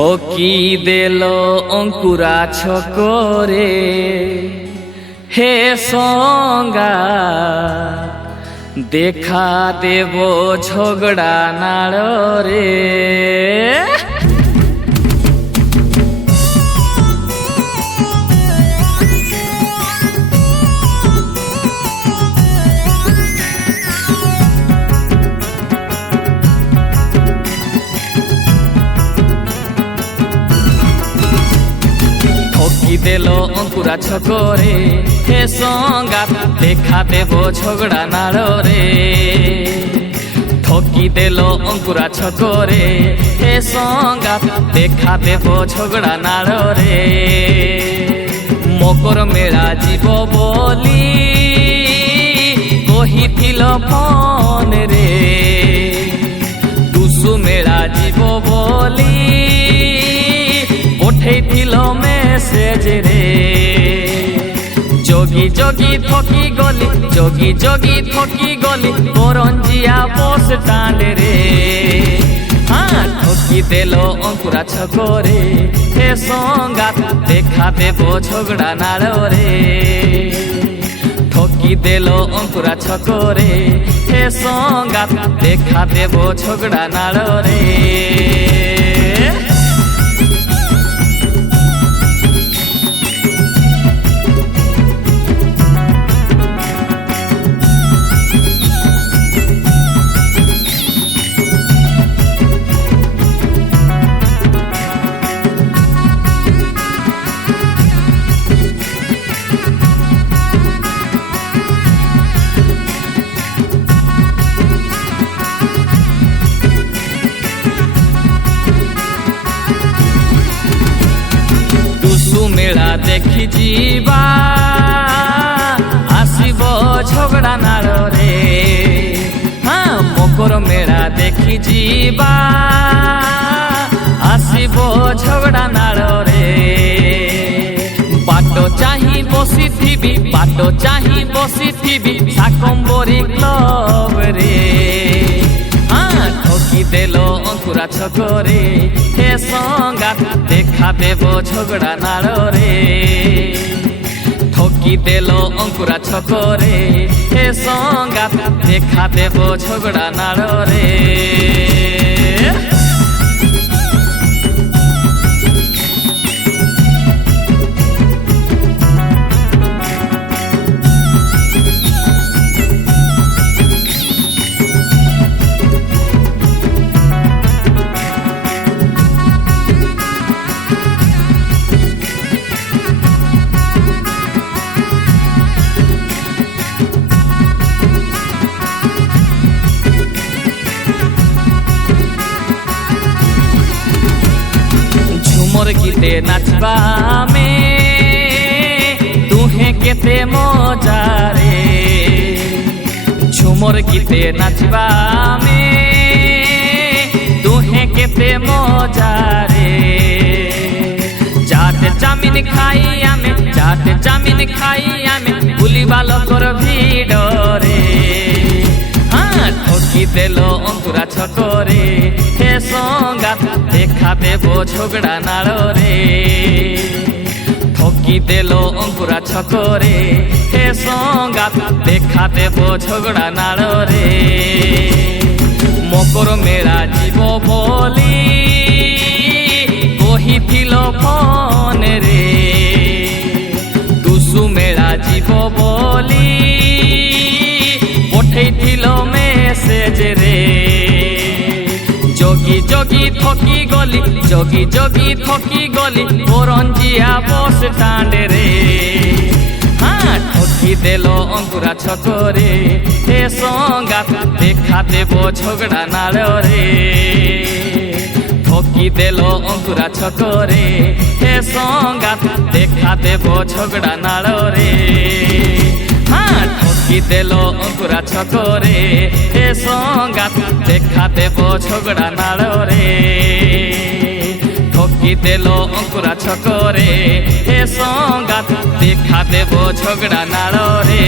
ঠকি দেল অঙ্কুরা ছকরে হে সঙ্গা দেখা দেব ঝগড়া নাড়রে। ঠকি দেল অঙ্কুরা ছকরে হে সঙ্গা দেখা দেব ঝগড়া নাড়রে। ঠকি দেল অঙ্কুরা ছকরে হে সঙ্গা দেখা দেব ঝগড়া নাড়রে। মকর মেলা জীব বলি কহিছিল ফোন রে। টুসু মেলা জীব বলি পঠেইছিল মেসেজ রে। যোগী যোগী থকি গলি যোগী যোগী থকি গলি করঞ্জিয়া বস টাঁড রে। হ্যাঁ ঠকি দেল অঙ্কুরা ছকরে হে সঙ্গা দেখা দেব ঝগড়া নাড়রে। ঠকি দেল অঙ্কুরা ছকরে হে সঙ্গা দেখা দেব ঝগড়া নাড়রে। মেলা দেখি যা আসিব ঝগড়া নাড়রে। হ্যাঁ মকর মেলা দেখি যা আসিব ঝগড়া নাড়রে। বাট চাহি বসিথিবি বাট চাহি বসিথিবি শাকম্বরী ক্লব রে। হ্যাঁ ঠকি দেল অঙ্কুরা ছকরে হে সঙ্গা দেখা দেব ঝগড়া নাড়রে। ঠকি দেল অঙ্কুরা ছকরে হে সঙ্গা দেখা দেব ঝগড়া নাড়রে। গীতে নাচবা মে তুহে কেতে মজা রে। ঝুমর গীতে নাচবা মে তুহে কেতে মজা রে। চাট চামিন খাই আমি চাট চামিন খাই আমি বুলিবা লোকর ভিড় রে। হ্যাঁ ঠকি দেল অঙ্কুরা ছকরে হে সঙ্গা দেখা দেব ঝগড়া নাড়রে। ঠকি দেল অঙ্কুরা ছকরে হে সঙ্গা দেখা দেব ঝগড়া নাড়রে। মকর মেলা জীব বলি কহিছিল ফোন রে। টুসু মেলা জীব বলি পঠেইছিল মেসেজ রে। যোগী যোগী থকি গলি যোগী যোগী থকি গলি করঞ্জিয়া বস টাঁড রে। হ্যাঁ ঠকি দেল অঙ্কুরা ছকরে হে সঙ্গা দেখা দেব ঝগড়া নাড়রে। ঠকি দেল অঙ্কুরা ছকরে হে সঙ্গা দেখা দেব ঝগড়া নাড়রে। হ্যাঁ ঠকি দেল অঙ্কুরা ছকরে হে সঙ্গা দেখা দেব ঝগড়া নাড়রে। ঠকি দেল অঙ্কুরা ছকরে হে সঙ্গা দেখা দেব ঝগড়া নাড়রে।